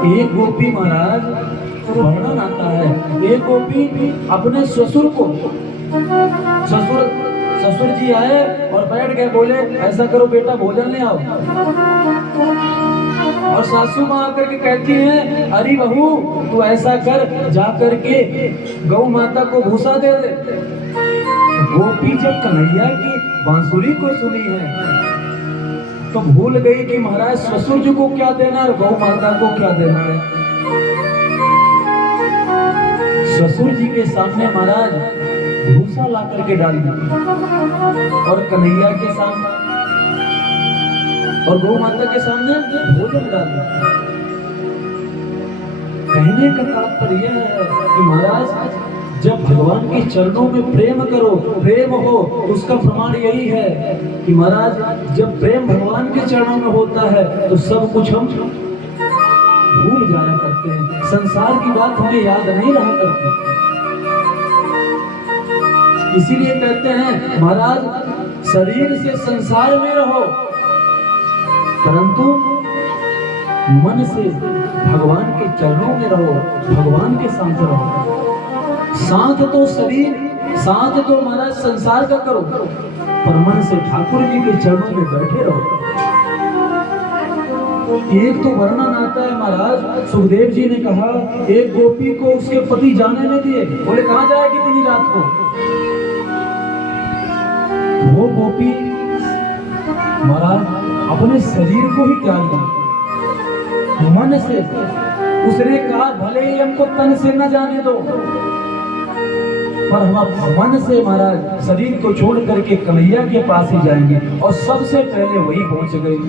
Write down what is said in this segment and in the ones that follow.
एक गोपी महाराज वर्णन आता है, एक गोपी अपने ससुर को, ससुर जी आए और बैठ गए, बोले ऐसा करो बेटा भोजन ले आओ। और सासू माँ आकर के कहती है, अरे बहू तू ऐसा कर, जा करके गौ माता को भूसा दे दे। गोपी जब कन्हैया की बांसुरी को सुनी है तो भूल गई कि महाराज ससुर जी को क्या देना है, गौ माता को क्या देना है। ससुर जी के सामने महाराज भूसा ला करके डाल दिया और कन्हैया के सामने और गौ माता के सामने भोजन डाल दिया। कहने का तात्पर्य है कि महाराज जब भगवान के चरणों में प्रेम करो, प्रेम हो, तो उसका प्रमाण यही है कि महाराज जब प्रेम भगवान के चरणों में होता है तो सब कुछ हम भूल जाया करते हैं, संसार की बात हमें याद नहीं रहा करती। इसीलिए कहते हैं महाराज शरीर से संसार में रहो परंतु मन से भगवान के चरणों में रहो, भगवान के साथ रहो। साथ तो शरीर, साथ तो महाराज संसार का करो पर मन से ठाकुर जी के चरणों में बैठे रहो। एक तो वर्णन आता है महाराज, सुखदेव जी ने कहा एक गोपी को उसके पति जाने नहीं दिए, बोले कहां जाएगी इतनी रात को। वो गोपी महाराज अपने शरीर को ही त्याग दी, मन से उसने कहा भले ही हमको तन से न जाने दो पर हम मन से महाराज शरीर को छोड़ करके कन्हैया के पास ही जाएंगे। और सबसे पहले वही पहुंच गई।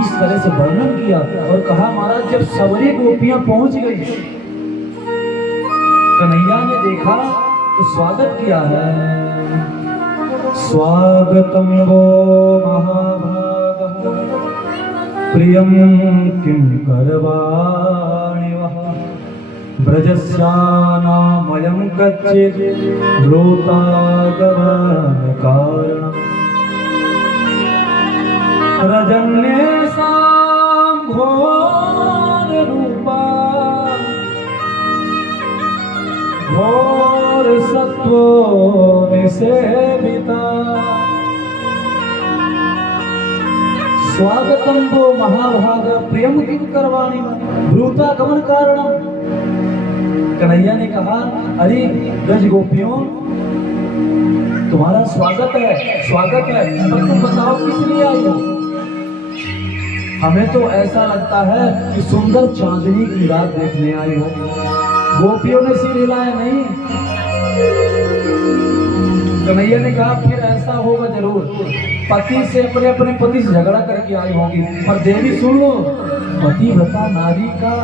इस तरह से वर्णन किया और कहा महाराज जब सवरी गोपियां पहुंच गई, कन्हैया ने देखा तो स्वागत किया है। स्वागतम वो महाभाग प्रियं किं करवाणि वः ब्रजस्यानामयं कच्चित् लोतागमन कारणम् रजन्येषां घोर रूपा घोर सत्वो निसेविता। स्वागतम वो महाभाग प्रियम किं करवाणि ब्रूता गमन कारणम। कन्हैया ने कहा अरे ब्रज गोपियों तुम्हारा स्वागत है, स्वागत है, पर तुम बताओ किस लिए आई हो। हमें तो ऐसा लगता है कि सुंदर चांदनी की रात देखने आई हो। गोपियों ने सिर हिलाया नहीं। कन्हैया ने कहा फिर ऐसा होगा जरूर, पति से अपने अपने पति से झगड़ा करके आई होगी। पर देवी सुन लो, पतिव्रता नारी का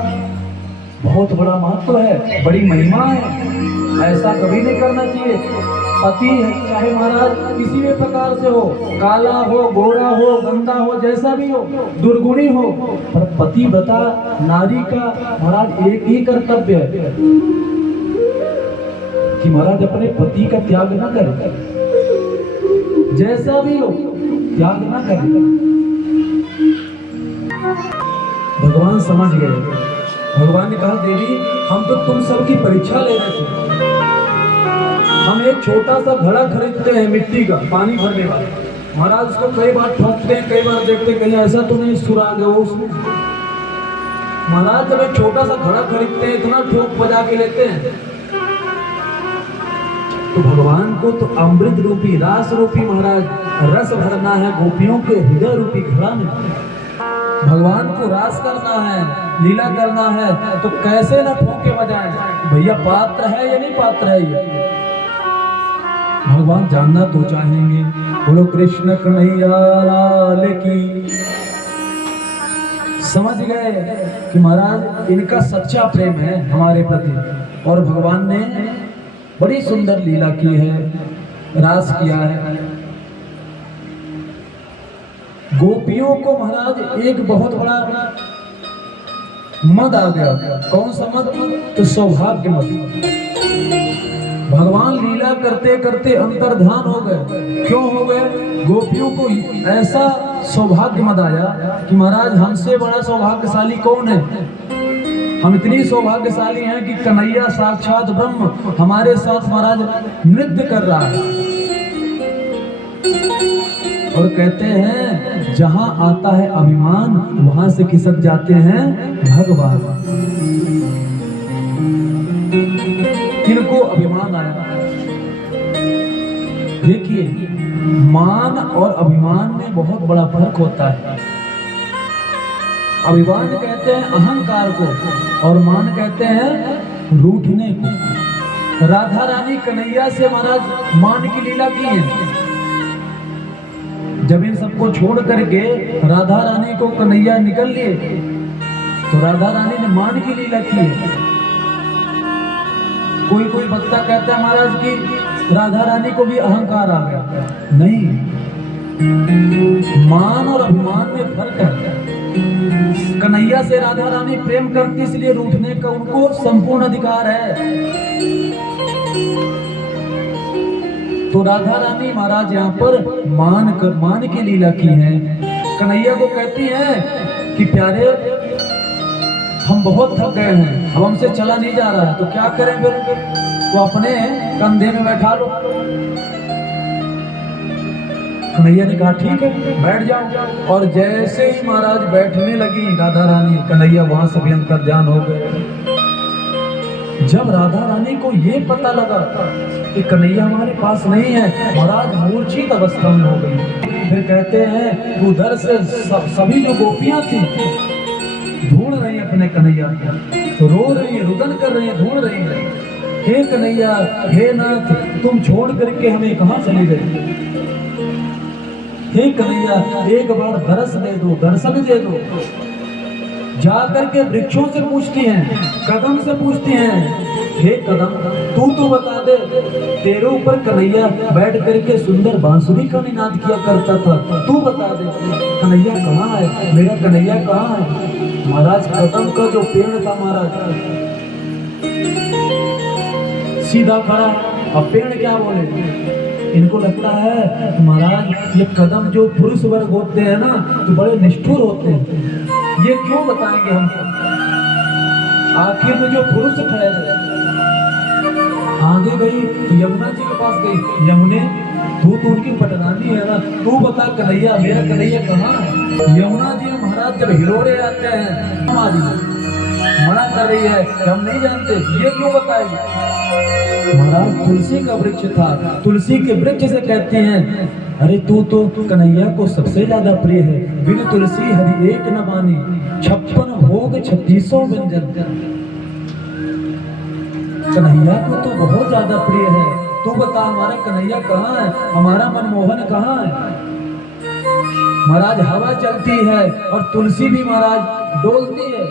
बहुत बड़ा महत्व है, बड़ी महिमा है। ऐसा कभी नहीं करना चाहिए। पति चाहे महाराज किसी भी प्रकार से हो, काला हो, गोरा हो, गंदा हो, जैसा भी हो, दुर्गुणी हो, पर पतिव्रता नारी का महाराज एक ही कर्तव्य है कि महाराज अपने पति का त्याग न करे, जैसा भी हो त्याग न करे। भगवान समझ गए। भगवान ने कहा देवी हम तो तुम सबकी परीक्षा ले रहे थे। हम एक छोटा सा घड़ा खरीदते हैं मिट्टी का, पानी भरने वाला, महाराज उसको कई बार ठोकते हैं, कई बार देखते कहीं ऐसा तो नहीं सुराग है वो उसमें। महाराज जब एक छोटा सा घड़ा खरीदते हैं इतना ठोक बजा के लेते हैं, तो भगवान को तो अमृत रूपी रास रूपी महाराज रस भरना है गोपियों के हृदय रूपी घड़ा में। भगवान को रास करना है, लीला करना है, तो कैसे ना ठोके बजाएं। भैया पात्र है या नहीं पात्र है ये भगवान जानना तो चाहेंगे। बोलो कृष्ण कन्हैया लाल की। समझ गए कि महाराज इनका सच्चा प्रेम है हमारे प्रति, और भगवान ने बड़ी सुंदर लीला की है, रास किया है। गोपियों को महाराज एक बहुत बड़ा मद आ गया। कौन सा मद? तो सौभाग्य मद। भगवान लीला करते करते अंतर्ध्यान हो गए। क्यों हो गए? गोपियों को ऐसा सौभाग्य मत आया कि महाराज हमसे बड़ा सौभाग्यशाली कौन है। हम इतनी सौभाग्यशाली हैं कि कन्हैया साक्षात ब्रह्म हमारे साथ महाराज नृत्य कर रहा है। और कहते हैं जहां आता है अभिमान वहां से खिसक जाते हैं भगवान। किनको अभिमान आया? देखिए, मान और अभिमान में बहुत बड़ा फर्क होता है। अभिमान कहते हैं अहंकार को और मान कहते हैं रूठने को। राधा रानी कन्हैया से महाराज मान की लीला की है। जब इन सबको छोड़ करके राधा रानी को कन्हैया निकल लिए तो राधा रानी ने मान की लीला की है। कोई कोई भक्ता कहता है महाराज की राधा रानी को भी अहंकार आ गया। नहीं, मान और अभिमान में फर्क है। कन्हैया से राधा रानी प्रेम करती इसलिए रूठने का उनको संपूर्ण अधिकार है। तो राधा रानी महाराज यहाँ पर मान की लीला की है। कन्हैया को कहती है कि प्यारे हम बहुत थक गए हैं, अब हमसे चला नहीं जा रहा है, तो क्या करें फिर? तो अपने कंधे में बैठा लो। कन्हैया ने कहा ठीक है बैठ जाओ। और जैसे ही महाराज बैठने लगी राधा रानी, कन्हैया वहां से भी अंतर्ध्यान हो गए। जब राधा रानी को ये पता लगा कि कन्हैया हमारे पास नहीं है, महाराज मूर्छित अवस्था में हो गई। फिर कहते हैं उधर से सभी जो गोपियां थी ढूंढ रही है अपने कन्हैया को, रो रही है, रुदन कर रही है, ढूंढ रही है। हे कन्हैया, हे नाथ, तुम छोड़ करके हमें कहां चले गए? हे कन्हैया, एक बार दर्श दे दो, दर्शन दे दो। जाकर के वृक्षों से पूछती हैं, कदम से पूछती हैं, हे कदम तू तो बता दे, तेरे ऊपर कन्हैया बैठ करके सुंदर बांसुरी का निनाद किया करता था, तू बता दे कन्हैया कहाँ है, मेरा कन्हैया कहाँ है? महाराज कदम का जो पेड़ था महाराज सीधा खड़ा है। अब पेड़ क्या बोले? इनको लगता है महाराज ये कदम जो पुरुष वर्ग होते हैं ना तो बड़े निष्ठुर होते हैं, ये क्यों बताएंगे हमको? आखिर में जो पुरुष ठहरे आगे गई तो यमुना जी के पास गई, यमुने तू तो उनकी पटरानी है ना, तू बता कन्हैया, मेरा कन्हैया कहाँ है? यमुना जी महाराज जब हिलोरे आते हैं हमारी मना कर रही है कि हम नहीं जानते, ये क्यों बताएगी? महाराज तुलसी का वृक्ष था, तुलसी के वृक्ष से कहते हैं अरे तू तो कन्हैया को सबसे ज्यादा प्रिय है, बिन तुलसी हरि एक न बानी, 56 भोग 3600 व्यंजन। कन्हैया को तो बहुत ज्यादा प्रिय है, तू बता हमारा कन्हैया कहाँ है, हमारा मनमोहन कहाँ है? महाराज हवा चलती है और तुलसी भी महाराज डोलती है,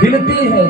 हिलती है।